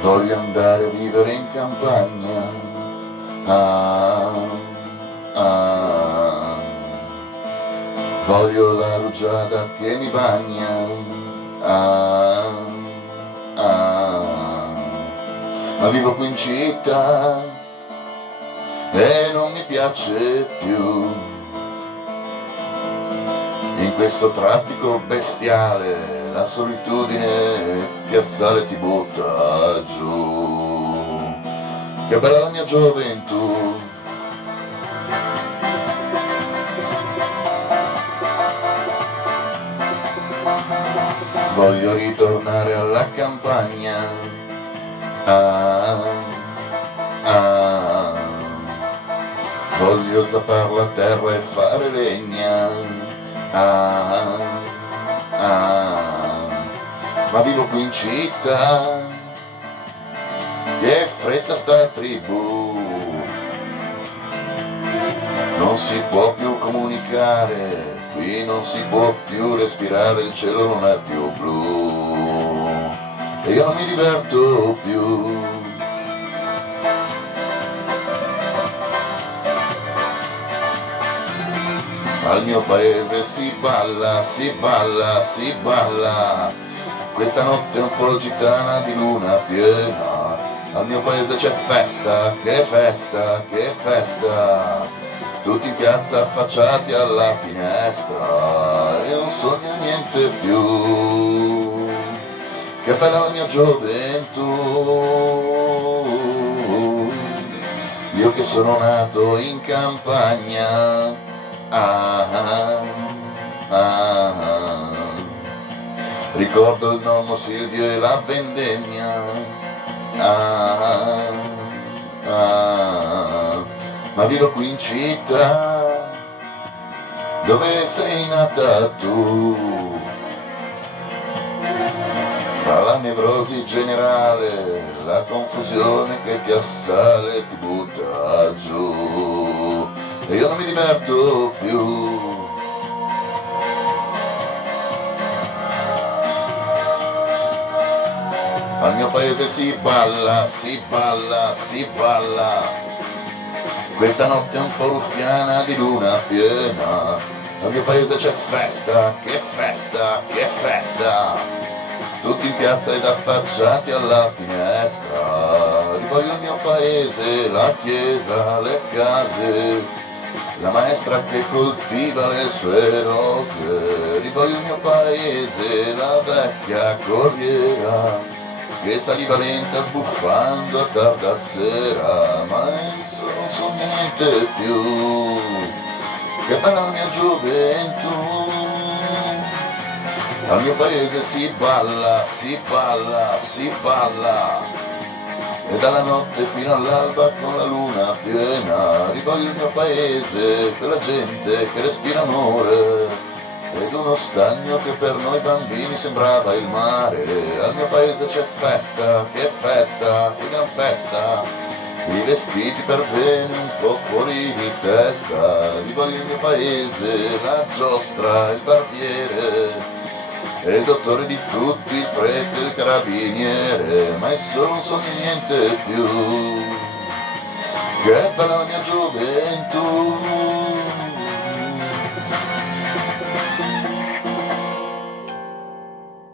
Voglio andare a vivere in campagna, ah, ah. Voglio la rugiada che mi bagna, ah, ah. Ma vivo qui in città e non mi piace più. In questo traffico bestiale la solitudine ti assale e ti butta giù. Che bella la mia gioventù. Voglio ritornare alla campagna, ah, ah. Voglio zappar la terra e fare legna, ah, ah. Ma vivo qui in città, che fretta sta tribù. Non si può più comunicare, qui non si può più respirare, il cielo non è più blu e io non mi diverto più. Al mio paese si balla, si balla, si balla, questa notte è un po' gitana di luna piena. Al mio paese c'è festa, che festa, che festa, tutti in piazza affacciati alla finestra e non sogno niente più. Che bella la mia gioventù, io che sono nato in campagna, ah, ah, ah. Ricordo il nonno Silvio e la vendemmia, ah, ah. Ma vivo qui in città, dove sei nata tu. Tra la nevrosi generale, la confusione che ti assale e ti butta giù, e io non mi diverto più. Al mio paese si balla, si balla, si balla, questa notte è un po' ruffiana di luna piena. Al mio paese c'è festa, che festa, che festa, tutti in piazza ed affacciati alla finestra. Rivoglio il mio paese, la chiesa, le case, la maestra che coltiva le sue rose. Rivoglio il mio paese, la vecchia corriera che saliva lenta sbuffando a tarda sera, ma adesso non so niente più. Che bella la mia gioventù. Al mio paese si balla, si balla, si balla, e dalla notte fino all'alba con la luna piena. Rivoglio il mio paese, quella gente che respira amore, ed uno stagno che per noi bambini sembrava il mare. Al mio paese c'è festa, che gran festa, i vestiti per bene un po' fuori di testa. Rivoglio il mio paese, la giostra, il barbiere, e il dottore di tutti, il prete, il carabiniere, ma adesso non so niente più. Che bella la mia gioventù.